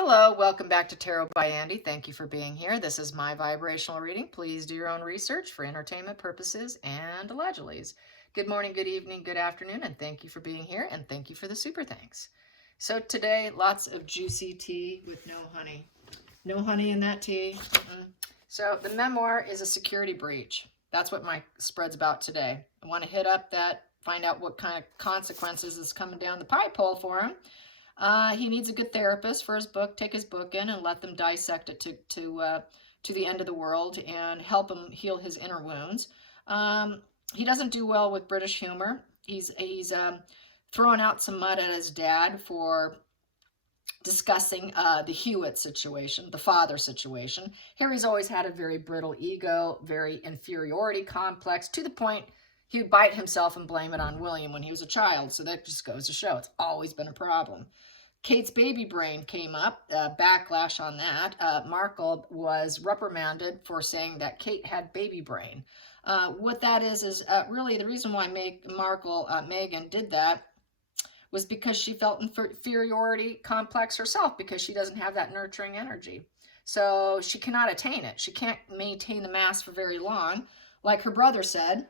Hello, welcome back to Tarot by Andy. Thank you for being here. This is my vibrational reading. Please do your own research for entertainment purposes and allegedly. Good morning, good evening, good afternoon, and thank you for being here, and thank you for the super thanks. So today, lots of juicy tea with no honey. No honey in that tea. So the memoir is a security breach. That's what my spread's about today. I want to hit up that, find out what kind of consequences is coming down the pie pole for him. He needs a good therapist for his book. Take his book in and let them dissect it to the end of the world and help him heal his inner wounds. He doesn't do well with British humor. He's throwing out some mud at his dad for discussing the Hewitt situation, the father situation. Harry's always had a very brittle ego, very inferiority complex, to the point he would bite himself and blame it on William when he was a child. So that just goes to show it's always been a problem. Kate's baby brain came up, backlash on that. Markle was reprimanded for saying that Kate had baby brain. What that is really the reason why Meghan did that was because she felt inferiority complex herself because she doesn't have that nurturing energy. So she cannot attain it. She can't maintain the mask for very long. Like her brother said,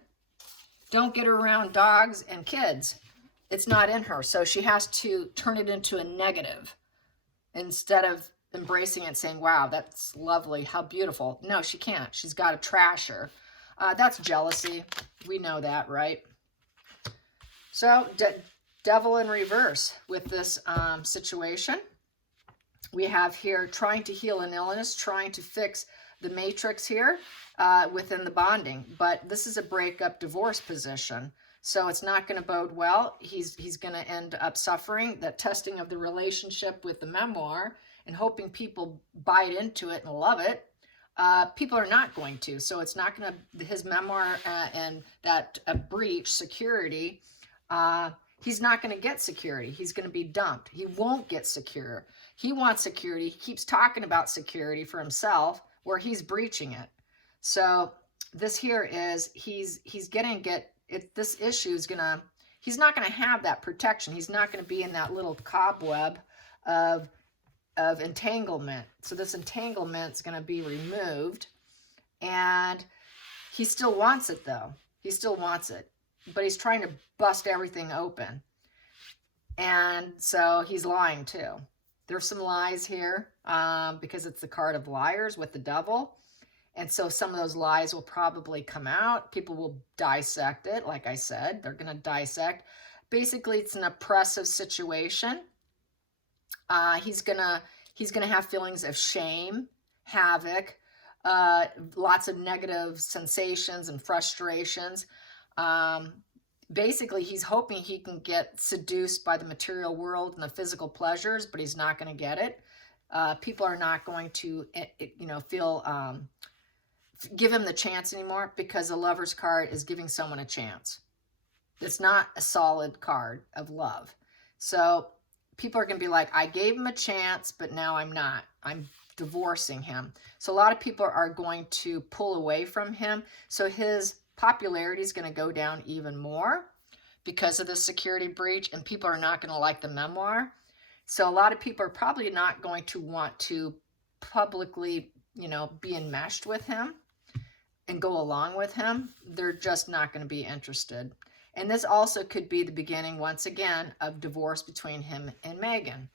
don't get her around dogs and kids. It's not in her. So she has to turn it into a negative instead of embracing it, saying, wow, that's lovely, how beautiful. No, she can't. She's got to trash her. That's jealousy. We know that, right? So devil in reverse with this situation. We have here trying to heal an illness, trying to fix the matrix here within the bonding. But this is a breakup divorce position. So it's not going to bode well. He's going to end up suffering that testing of the relationship with the memoir and hoping people bite into it and love it. People are not going to. So it's not going to, his memoir and that breach security, he's not going to get security. He's going to be dumped. He won't get secure. He wants security. He keeps talking about security for himself where he's breaching it. So this here is he's going to get it. This issue is going to, he's not going to have that protection. He's not going to be in that little cobweb of entanglement. So this entanglement is going to be removed, and he still wants it though. He still wants it, but he's trying to bust everything open. And so he's lying too. There's some lies here because it's the card of liars with the devil. And so some of those lies will probably come out. People will dissect it. Like I said, they're going to dissect. Basically, it's an oppressive situation. He's gonna have feelings of shame, havoc, lots of negative sensations and frustrations. Basically, he's hoping he can get seduced by the material world and the physical pleasures, but he's not going to get it. People are not going to, give him the chance anymore because the Lover's card is giving someone a chance. It's not a solid card of love. So people are going to be like, I gave him a chance, but now I'm not. I'm divorcing him. So a lot of people are going to pull away from him. So his popularity is going to go down even more because of the security breach, and people are not going to like the memoir. So a lot of people are probably not going to want to publicly, be enmeshed with him and go along with him. They're just not going to be interested. And this also could be the beginning, once again, of divorce between him and Meghan.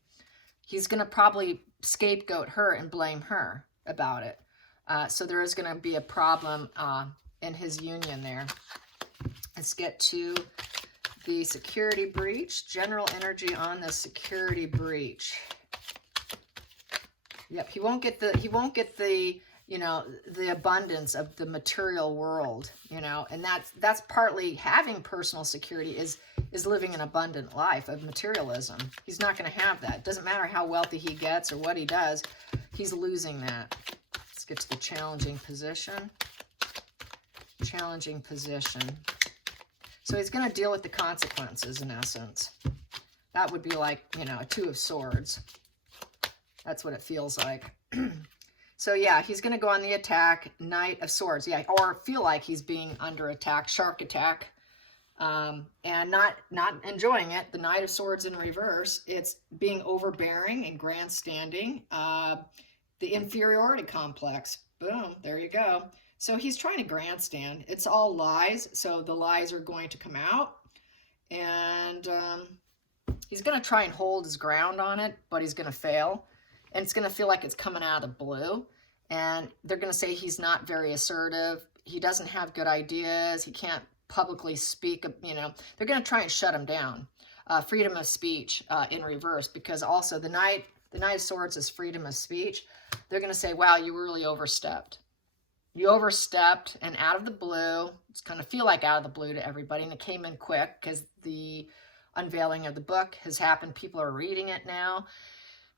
He's going to probably scapegoat her and blame her about it. So there is going to be a problem in his union there. Let's get to the security breach. General energy on the security breach. Yep, he won't get the the abundance of the material world, and that's partly having personal security is living an abundant life of materialism. He's not going to have that. It doesn't matter how wealthy he gets or what he does, he's losing that. Let's get to the challenging position. Challenging position. So he's going to deal with the consequences in essence. That would be like, a Two of Swords. That's what it feels like. So yeah, he's going to go on the attack, Knight of Swords. Yeah, or feel like he's being under attack, shark attack. and not enjoying it. The Knight of Swords in reverse. It's being overbearing and grandstanding. The inferiority complex. Boom, there you go. So he's trying to grandstand. It's all lies, so the lies are going to come out. And he's going to try and hold his ground on it, but he's going to fail. And it's going to feel like it's coming out of the blue. And they're going to say he's not very assertive. He doesn't have good ideas. He can't publicly speak. You know, they're going to try and shut him down. Freedom of speech in reverse, because also the Knight of Swords is freedom of speech. They're going to say, wow, you really overstepped. You overstepped, and out of the blue, it's going to feel like out of the blue to everybody, and it came in quick because the unveiling of the book has happened. People are reading it now.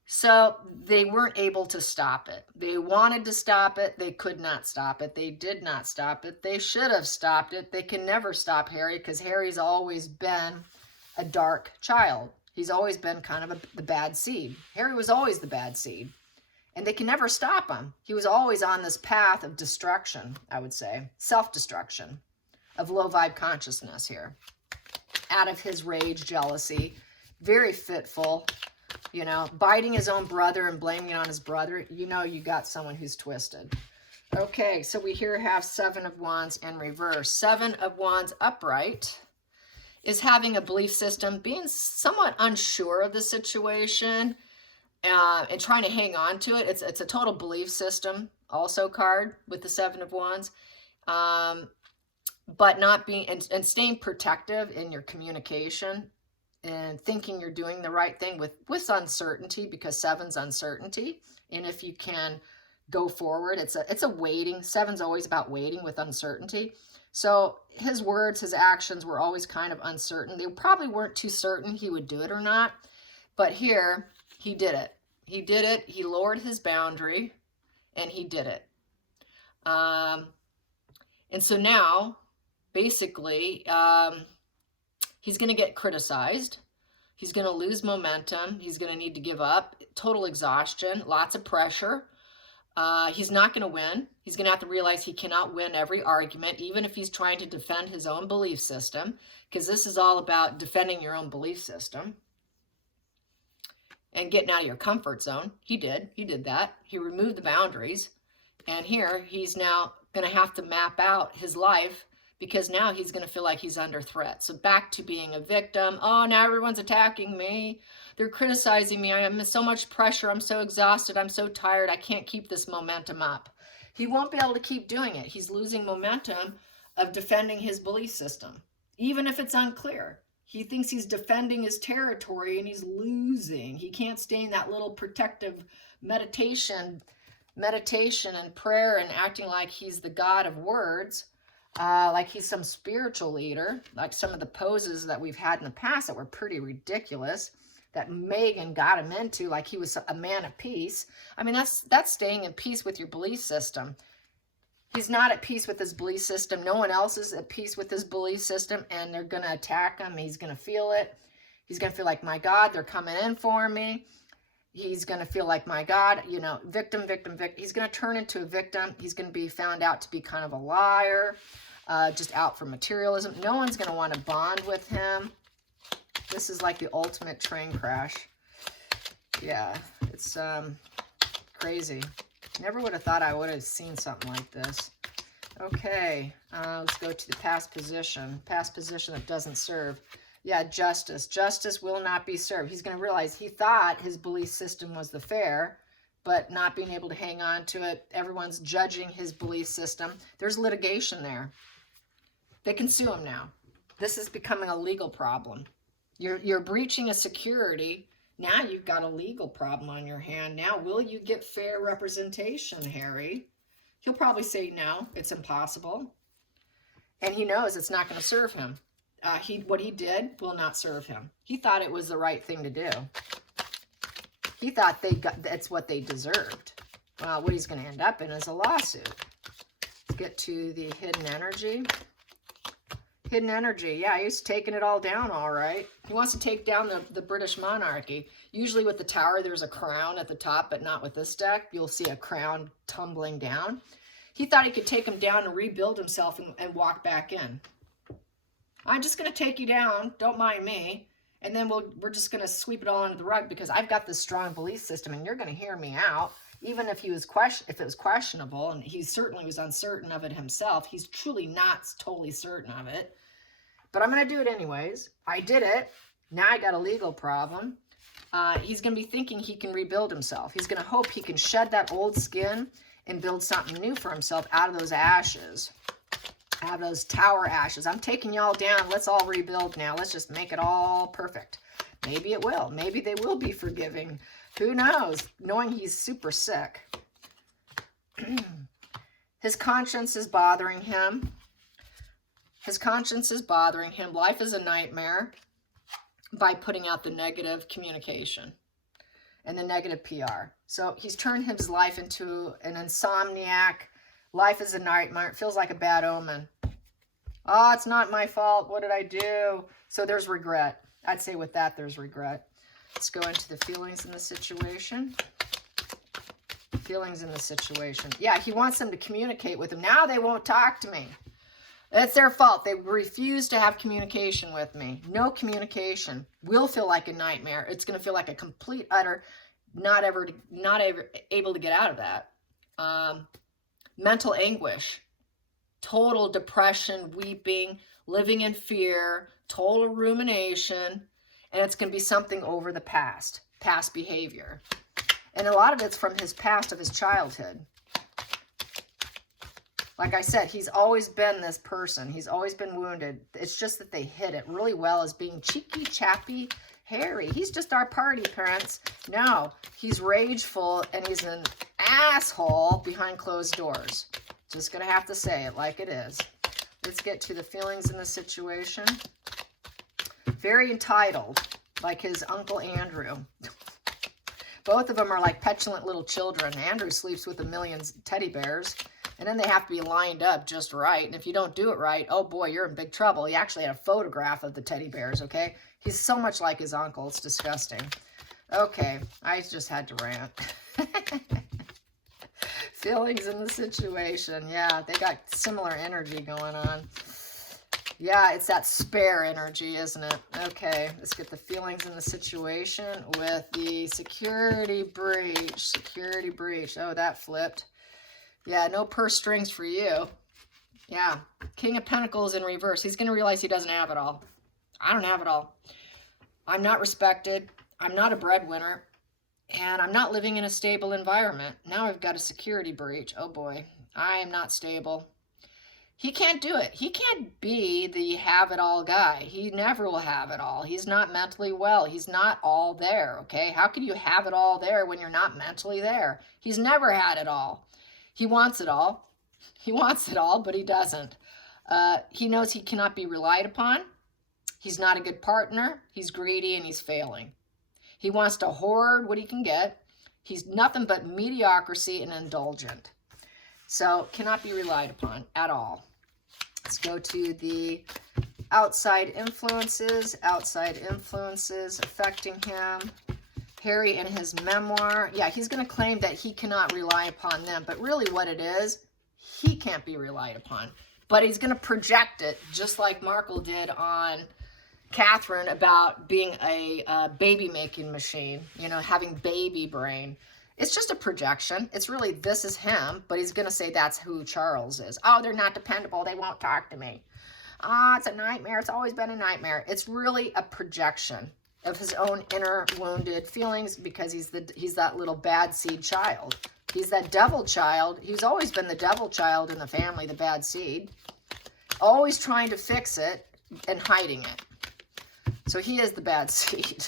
So they weren't able to stop it. They wanted to stop it. They could not stop it. They did not stop it. They should have stopped it. They can never stop Harry, because Harry's always been a dark child. He's always been kind of the bad seed. Harry was always the bad seed. And they can never stop him. He was always on this path of destruction, I would say. Self-destruction, of low vibe consciousness here. Out of his rage, jealousy, very fitful, you know, biting his own brother and blaming it on his brother. You know you got someone who's twisted. Okay, so we here have Seven of Wands in reverse. Seven of Wands upright is having a belief system, being somewhat unsure of the situation, and trying to hang on to it. It's a total belief system also card with the Seven of Wands, but not being and staying protective in your communication and thinking you're doing the right thing with uncertainty, because seven's uncertainty. And if you can go forward, it's a waiting. Seven's always about waiting with uncertainty. So his words, his actions were always kind of uncertain. They probably weren't too certain he would do it or not, but here he did it. He did it. He lowered his boundary, and he did it. And so now, basically, he's going to get criticized. He's going to lose momentum. He's going to need to give up. Total exhaustion, lots of pressure. He's not going to win. He's going to have to realize he cannot win every argument, even if he's trying to defend his own belief system, because this is all about defending your own belief system and getting out of your comfort zone. He did that. He removed the boundaries. And here he's now going to have to map out his life, because now he's going to feel like he's under threat. So back to being a victim. Oh, now everyone's attacking me. They're criticizing me. I am in so much pressure. I'm so exhausted. I'm so tired. I can't keep this momentum up. He won't be able to keep doing it. He's losing momentum of defending his belief system, even if it's unclear. He thinks he's defending his territory, and he's losing. He can't stay in that little protective meditation and prayer and acting like he's the god of words, like he's some spiritual leader, like some of the poses that we've had in the past that were pretty ridiculous, that Megan got him into, like he was a man of peace. I mean, that's staying in peace with your belief system. He's not at peace with his belief system. No one else is at peace with his belief system, and they're going to attack him. He's going to feel it. He's going to feel like, my God, they're coming in for me. He's going to feel like, my God, you know, victim. He's going to turn into a victim. He's going to be found out to be kind of a liar, just out for materialism. No one's going to want to bond with him. This is like the ultimate train crash. Yeah, it's crazy. Never would have thought I would have seen something like this. Okay, let's go to the past position. Past position that doesn't serve. Yeah, justice. Justice will not be served. He's going to realize he thought his belief system was the fair, but not being able to hang on to it. Everyone's judging his belief system. There's litigation there. They can sue him now. This is becoming a legal problem. You're breaching a security. Now you've got a legal problem on your hand. Now, will you get fair representation, Harry? He'll probably say no, it's impossible. And he knows it's not going to serve him. What he did will not serve him. He thought it was the right thing to do. He thought that's what they deserved. Well, what he's going to end up in is a lawsuit. Let's get to the hidden energy. Hidden energy. Yeah, he's taking it all down, all right. He wants to take down the British monarchy. Usually with the tower, there's a crown at the top, but not with this deck. You'll see a crown tumbling down. He thought he could take him down and rebuild himself and walk back in. I'm just going to take you down. Don't mind me. And then we're just going to sweep it all under the rug because I've got this strong belief system and you're going to hear me out. Even if if it was questionable, and he certainly was uncertain of it himself, he's truly not totally certain of it. But I'm going to do it anyways. I did it. Now I got a legal problem. He's going to be thinking he can rebuild himself. He's going to hope he can shed that old skin and build something new for himself out of those ashes, out of those tower ashes. I'm taking y'all down. Let's all rebuild now. Let's just make it all perfect. Maybe it will. Maybe they will be forgiving. Who knows? Knowing he's super sick. His conscience is bothering him. His conscience is bothering him. Life is a nightmare by putting out the negative communication and the negative PR. So he's turned his life into an insomniac. Life is a nightmare. It feels like a bad omen. Oh, it's not my fault. What did I do? So there's regret. I'd say with that, there's regret. Let's go into the feelings in the situation. Feelings in the situation. Yeah, he wants them to communicate with him. Now they won't talk to me. It's their fault. They refuse to have communication with me. No communication. Will feel like a nightmare. It's going to feel like a complete, utter, not ever able to get out of that. Mental anguish. Total depression, weeping, living in fear, total rumination. And it's going to be something over the past behavior. And a lot of it's from his past of his childhood. Like I said, he's always been this person. He's always been wounded. It's just that they hid it really well as being cheeky, chappy, hairy. He's just our party parents. No, he's rageful and he's an asshole behind closed doors. Just going to have to say it like it is. Let's get to the feelings in the situation. Very entitled, like his Uncle Andrew. Both of them are like petulant little children. Andrew sleeps with a million teddy bears. And then they have to be lined up just right. And if you don't do it right, oh boy, you're in big trouble. He actually had a photograph of the teddy bears, okay? He's so much like his uncle. It's disgusting. Okay, I just had to rant. Feelings in the situation. Yeah, they got similar energy going on. Yeah, it's that spare energy, isn't it? Okay, let's get the feelings in the situation with the security breach. Security breach. Oh, that flipped. Yeah, no purse strings for you. Yeah, King of Pentacles in reverse. He's going to realize he doesn't have it all. I don't have it all. I'm not respected. I'm not a breadwinner. And I'm not living in a stable environment. Now I've got a security breach. Oh boy, I am not stable. He can't do it. He can't be the have-it-all guy. He never will have it all. He's not mentally well. He's not all there, okay? How can you have it all there when you're not mentally there? He's never had it all. He wants it all. He wants it all, but he doesn't. He knows he cannot be relied upon. He's not a good partner. He's greedy and he's failing. He wants to hoard what he can get. He's nothing but mediocrity and indulgent. So cannot be relied upon at all. Let's go to the outside influences affecting him. Harry in his memoir. Yeah, he's going to claim that he cannot rely upon them. But really what it is, he can't be relied upon. But he's going to project it just like Markle did on Catherine about being a baby-making machine. You know, having baby brain. It's just a projection. It's really, this is him. But he's going to say that's who Charles is. Oh, they're not dependable. They won't talk to me. Ah, it's a nightmare. It's always been a nightmare. It's really a projection of his own inner wounded feelings because he's that little bad seed child. He's that devil child. He's always been the devil child in the family, the bad seed. Always trying to fix it and hiding it. So he is the bad seed.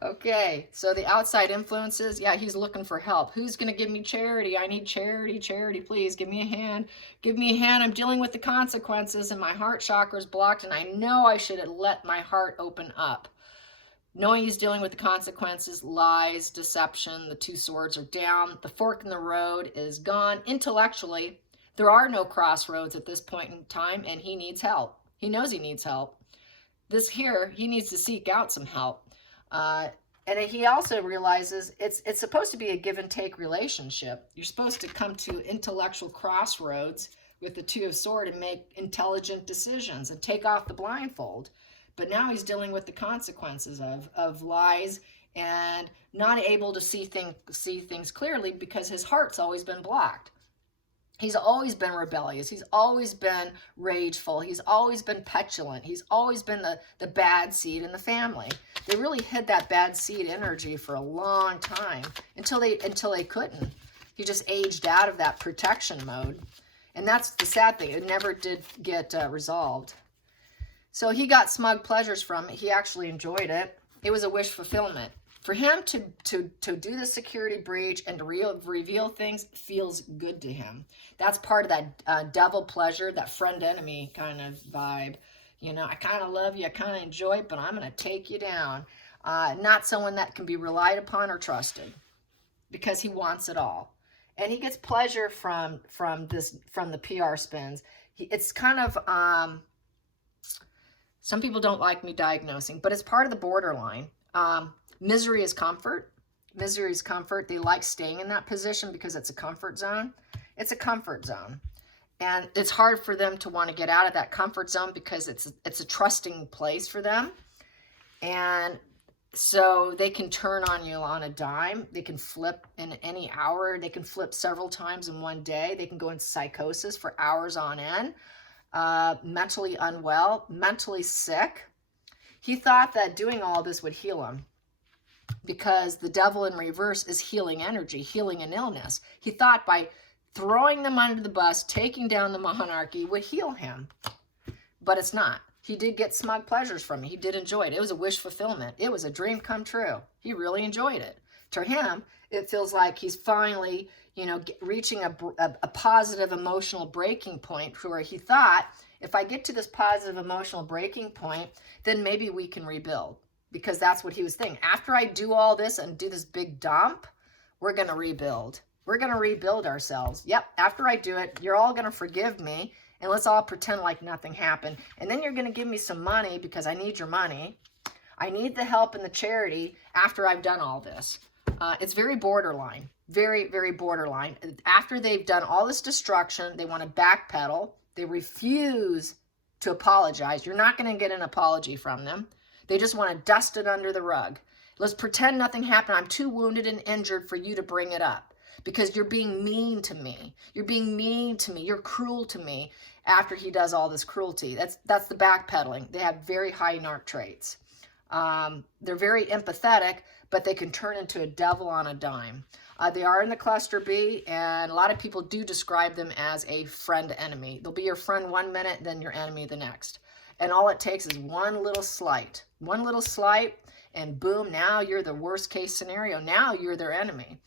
Okay, so the outside influences, yeah, he's looking for help. Who's going to give me charity? I need charity, charity, please. Give me a hand. Give me a hand. I'm dealing with the consequences and my heart chakra is blocked and I know I should have let my heart open up. Knowing he's dealing with the consequences, lies, deception, the two swords are down. The fork in the road is gone. Intellectually, there are no crossroads at this point in time and he needs help. He knows he needs help. This here, he needs to seek out some help. And he also realizes it's supposed to be a give and take relationship. You're supposed to come to intellectual crossroads with the Two of Swords and make intelligent decisions and take off the blindfold. But now he's dealing with the consequences of lies and not able to see things clearly because his heart's always been blocked. He's always been rebellious. He's always been rageful. He's always been petulant. He's always been the bad seed in the family. They really hid that bad seed energy for a long time until they couldn't. He just aged out of that protection mode. And that's the sad thing. It never did get resolved. So he got smug pleasures from it. He actually enjoyed it. It was a wish fulfillment. For him to do the security breach and to reveal things feels good to him. That's part of that devil pleasure, that friend-enemy kind of vibe. You know, I kind of love you, I kind of enjoy it, but I'm going to take you down. Not someone that can be relied upon or trusted because he wants it all. And he gets pleasure from the PR spins. It's kind of, some people don't like me diagnosing, but it's part of the borderline. Misery is comfort. Misery is comfort. They like staying in that position because it's a comfort zone. It's a comfort zone. And it's hard for them to want to get out of that comfort zone because it's a trusting place for them. And so they can turn on you on a dime. They can flip in any hour. They can flip several times in one day. They can go into psychosis for hours on end. Mentally unwell, mentally sick. He thought that doing all this would heal him, because the devil in reverse is healing energy, healing an illness. He thought by throwing them under the bus, taking down the monarchy would heal him. But it's not. He did get smug pleasures from it. He did enjoy it. It was a wish fulfillment. It was a dream come true. He really enjoyed it. To him, it feels like he's finally, you know, reaching a positive emotional breaking point where he thought, if I get to this positive emotional breaking point, then maybe we can rebuild. Because that's what he was thinking. After I do all this and do this big dump, we're going to rebuild. We're going to rebuild ourselves. Yep, after I do it, you're all going to forgive me, and let's all pretend like nothing happened. And then you're going to give me some money because I need your money. I need the help and the charity after I've done all this. It's very borderline. Very, very borderline. After they've done all this destruction, they want to backpedal. They refuse to apologize. You're not going to get an apology from them. They just want to dust it under the rug. Let's pretend nothing happened. I'm too wounded and injured for you to bring it up because you're being mean to me. You're being mean to me. You're cruel to me after he does all this cruelty. That's the backpedaling. They have very high narc traits. They're very empathetic, but they can turn into a devil on a dime. They are in the cluster B, and a lot of people do describe them as a friend-enemy. They'll be your friend one minute, then your enemy the next. And all it takes is one little slight, and boom, now you're the worst case scenario. Now you're their enemy.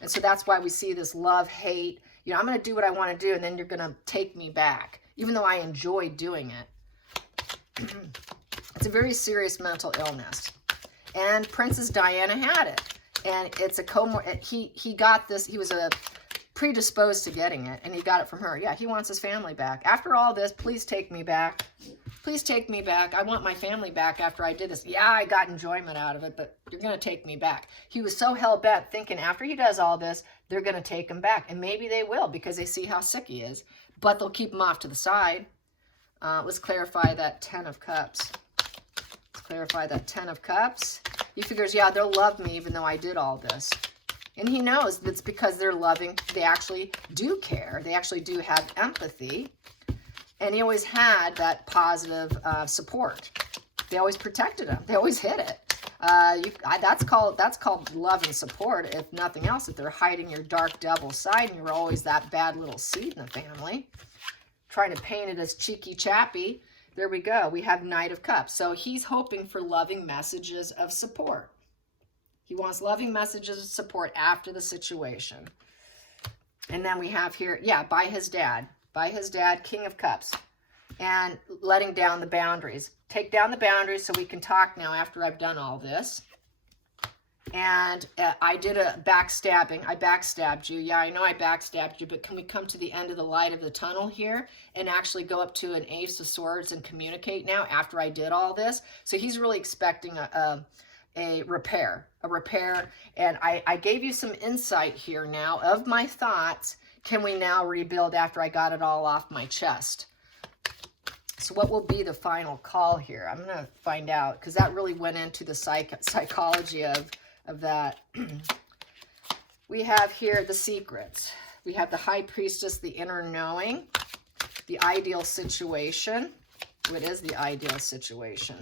And so that's why we see this love, hate. You know, I'm going to do what I want to do, and then you're going to take me back, even though I enjoy doing it. It's a very serious mental illness. And Princess Diana had it. And it's he got this, he was predisposed to getting it, and he got it from her. Yeah, he wants his family back. After all this, please take me back. Please take me back. I want my family back after I did this. Yeah, I got enjoyment out of it, but you're going to take me back. He was so hell-bent thinking after he does all this, they're going to take him back. And maybe they will because they see how sick he is. But they'll keep him off to the side. Let's clarify that 10 of Cups. Let's clarify that 10 of Cups. He figures, yeah, they'll love me even though I did all this. And he knows that's because they're loving. They actually do care. They actually do have empathy. And he always had that positive support. They always protected him. They always hid it. That's called love and support, if nothing else. If they're hiding your dark devil side and you're always that bad little seed in the family, trying to paint it as cheeky chappy, there we go. We have Knight of Cups. So he's hoping for loving messages of support. He wants loving messages of support after the situation. And then we have here, yeah, by his dad, King of Cups, and letting down the boundaries. Take down the boundaries so we can talk now after I've done all this. And I did a backstabbing. I backstabbed you. Yeah, I know I backstabbed you, but can we come to the end of the light of the tunnel here and actually go up to an Ace of Swords and communicate now after I did all this? So he's really expecting a repair. And I gave you some insight here now of my thoughts. can we now rebuild after I got it all off my chest? So what will be the final call here? I'm going to find out, because that really went into the psychology of that. We have here the secrets. We have the High Priestess, the inner knowing, the ideal situation. What is the ideal situation?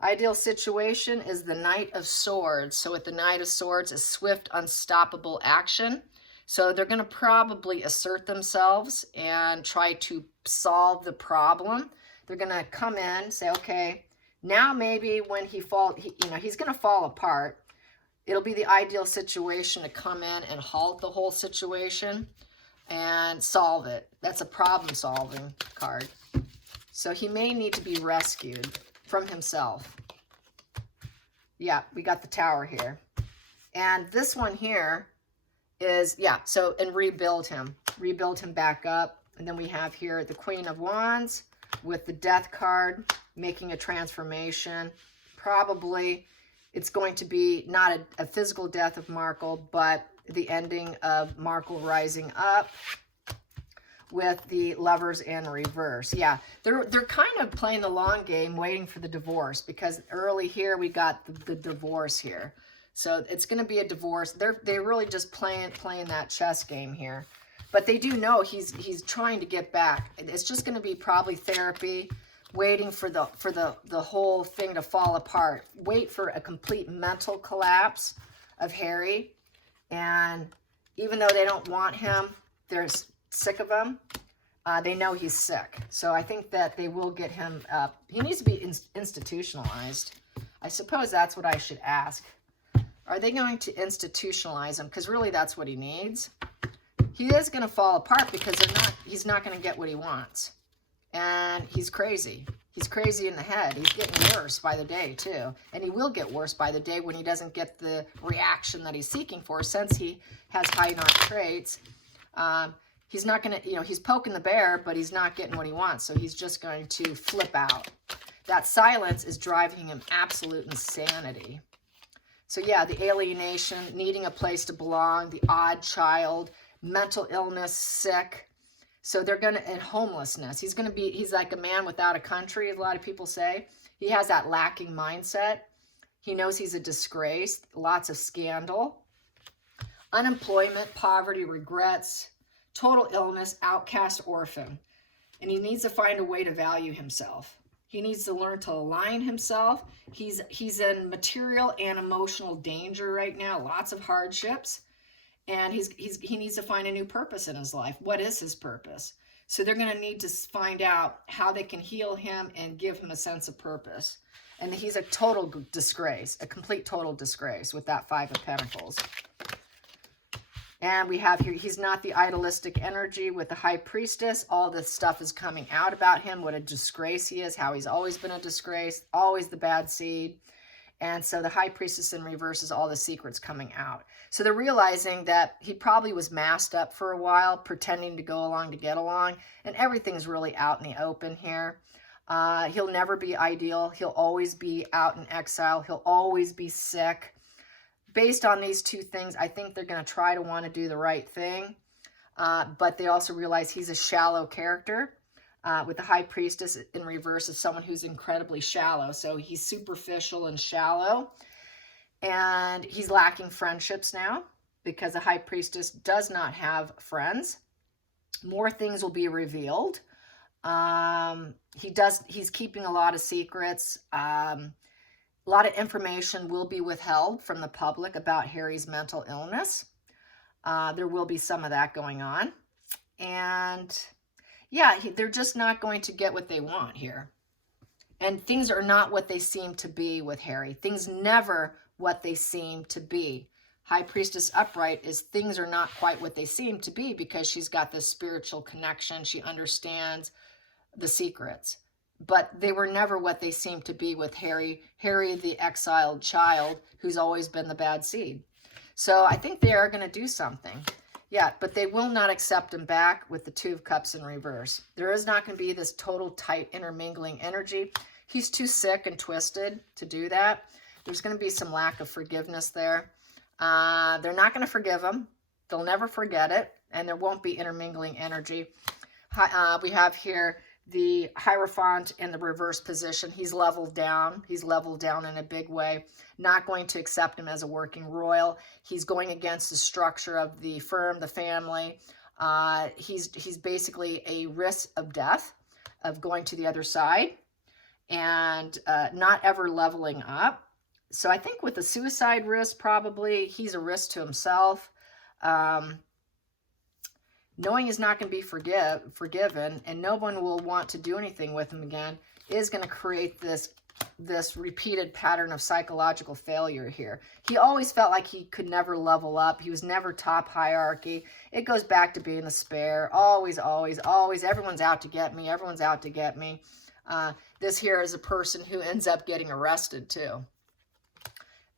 Ideal situation is the Knight of Swords. So with the Knight of Swords is swift, unstoppable action. So they're going to probably assert themselves and try to solve the problem. They're going to come in, say, okay, now maybe when he's going to fall apart. It'll be the ideal situation to come in and halt the whole situation and solve it. That's a problem-solving card. So he may need to be rescued from himself. Yeah, we got the Tower here. And this one here is, yeah, so, and rebuild him back up. And then we have here the Queen of Wands with the Death card, making a transformation. Probably it's going to be not a physical death of Markle, but the ending of Markle rising up with the Lovers in reverse. Yeah, they're kind of playing the long game, waiting for the divorce, because early here we got the divorce here. So it's going to be a divorce. They're really just playing that chess game here. But they do know he's trying to get back. It's just going to be probably therapy, waiting for the whole thing to fall apart. Wait for a complete mental collapse of Harry. And even though they don't want him, they're sick of him. They know he's sick. So I think that they will get him up. He needs to be institutionalized. I suppose that's what I should ask. Are they going to institutionalize him? Because really that's what he needs. He is going to fall apart because he's not going to get what he wants. And he's crazy. He's crazy in the head. He's getting worse by the day, too. And he will get worse by the day when he doesn't get the reaction that he's seeking for. Since he has high knot traits, he's not going to, he's poking the bear, but he's not getting what he wants. So he's just going to flip out. That silence is driving him absolute insanity. So yeah, the alienation, needing a place to belong, the odd child, mental illness, sick. So they're going to, and homelessness. He's like a man without a country, as a lot of people say. He has that lacking mindset. He knows he's a disgrace, lots of scandal, unemployment, poverty, regrets, total illness, outcast, orphan. And he needs to find a way to value himself. He needs to learn to align himself. He's in material and emotional danger right now, lots of hardships. And he needs to find a new purpose in his life. What is his purpose? So they're going to need to find out how they can heal him and give him a sense of purpose. And he's a total disgrace, a complete total disgrace with that Five of Pentacles. And we have here, he's not the idealistic energy with the High Priestess. All this stuff is coming out about him, what a disgrace he is, how he's always been a disgrace, always the bad seed. And so the High Priestess in reverse is all the secrets coming out. So they're realizing that he probably was masked up for a while, pretending to go along to get along. And everything's really out in the open here. He'll never be ideal. He'll always be out in exile. He'll always be sick. Based on these two things, I think they're going to try to want to do the right thing. But they also realize he's a shallow character. With the High Priestess in reverse is someone who's incredibly shallow. So he's superficial and shallow. And he's lacking friendships now because the High Priestess does not have friends. More things will be revealed. He's keeping a lot of secrets. A lot of information will be withheld from the public about Harry's mental illness. There will be some of that going on. And yeah, they're just not going to get what they want here. And things are not what they seem to be with Harry. Things never what they seem to be. High Priestess upright is things are not quite what they seem to be because she's got this spiritual connection. She understands the secrets. But they were never what they seem to be with Harry. Harry, the exiled child, who's always been the bad seed. So I think they are going to do something. Yeah, but they will not accept him back with the Two of Cups in reverse. There is not going to be this total tight intermingling energy. He's too sick and twisted to do that. There's going to be some lack of forgiveness there. They're not going to forgive him. They'll never forget it. and there won't be intermingling energy. We have here the Hierophant in the reverse position. He's leveled down. He's leveled down in a big way. Not going to accept him as a working royal. He's going against the structure of the firm, the family. He's basically a risk of death, of going to the other side, and not ever leveling up. So I think with the suicide risk, probably he's a risk to himself. Knowing he's not going to be forgiven, and no one will want to do anything with him again, is going to create this repeated pattern of psychological failure here. He always felt like he could never level up. He was never top hierarchy. It goes back to being the spare. Always, always, always. Everyone's out to get me. Everyone's out to get me. This here is a person who ends up getting arrested too.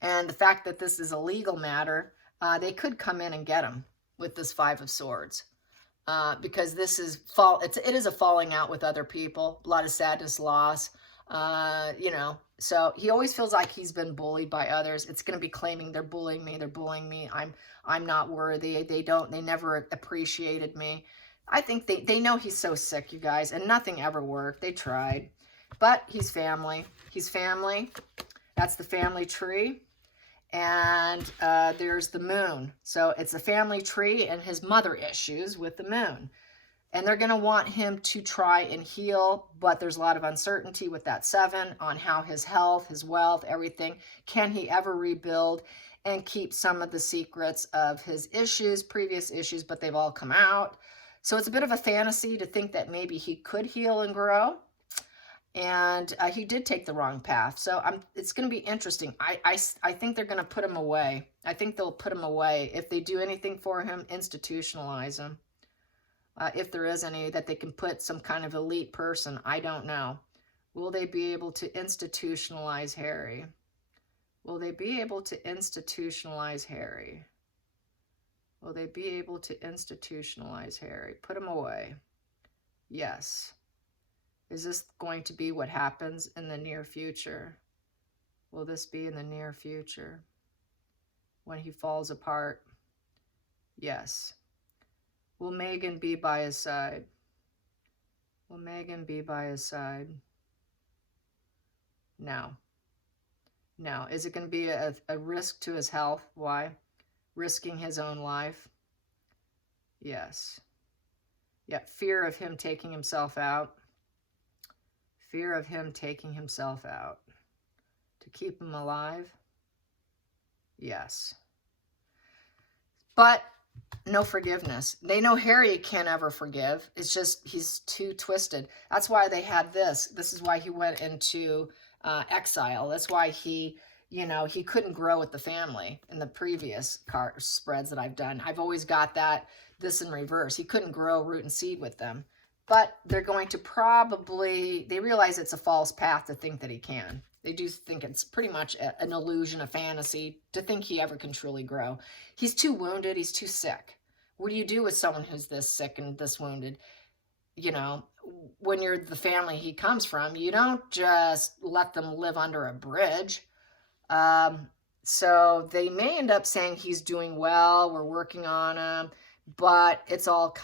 And the fact that this is a legal matter, they could come in and get him with this Five of Swords. Because this is it is a falling out with other people, a lot of sadness, loss, you know. So he always feels like he's been bullied by others. It's going to be claiming they're bullying me. I'm not worthy. They never appreciated me. I think they know he's so sick, you guys, and nothing ever worked. They tried, but he's family. He's family. That's the family tree. And there's the moon. So it's a family tree and his mother issues with the moon. And they're going to want him to try and heal, but there's a lot of uncertainty with that 7 on how his health, his wealth, everything. Can he ever rebuild and keep some of the secrets of his issues, previous issues, but they've all come out. So it's a bit of a fantasy to think that maybe he could heal and grow. And he did take the wrong path. So it's going to be interesting. I think they're going to put him away. I think they'll put him away. If they do anything for him, institutionalize him. If there is any that they can put some kind of elite person, I don't know. Will they be able to institutionalize Harry? Will they be able to institutionalize Harry? Will they be able to institutionalize Harry? Put him away. Yes. Is this going to be what happens in the near future? Will this be in the near future? When he falls apart? Yes. Will Meghan be by his side? Will Meghan be by his side? No. No. Is it going to be a risk to his health? Why? Risking his own life? Yes. Yeah, fear of him taking himself out. Fear of him taking himself out. To keep him alive? Yes. But no forgiveness. They know Harry can't ever forgive. It's just he's too twisted. That's why they had this. This is why he went into exile. That's why he couldn't grow with the family in the previous card spreads that I've done. I've always got this in reverse. He couldn't grow root and seed with them. But they're going to they realize it's a false path to think that he can. They do think it's pretty much an illusion, a fantasy, to think he ever can truly grow. He's too wounded. He's too sick. What do you do with someone who's this sick and this wounded? You know, when you're the family he comes from, you don't just let them live under a bridge. So they may end up saying he's doing well, we're working on him, but it's all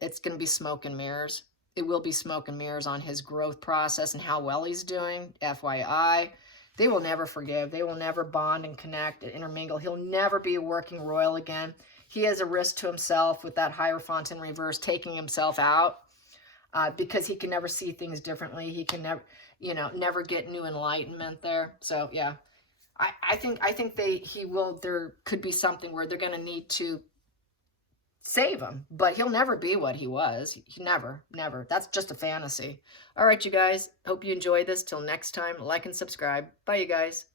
it's going to be smoke and mirrors. It will be smoke and mirrors on his growth process and how well he's doing, FYI. They will never forgive. They will never bond and connect and intermingle. He'll never be a working royal again. He has a risk to himself with that Hierophant in reverse, taking himself out because he can never see things differently. He can never get new enlightenment there. So, yeah, I think there could be something where they're going to need to save him, but he'll never be what he was. He never. That's just a fantasy. All right, you guys. Hope you enjoyed this. Till next time, like and subscribe. Bye, you guys.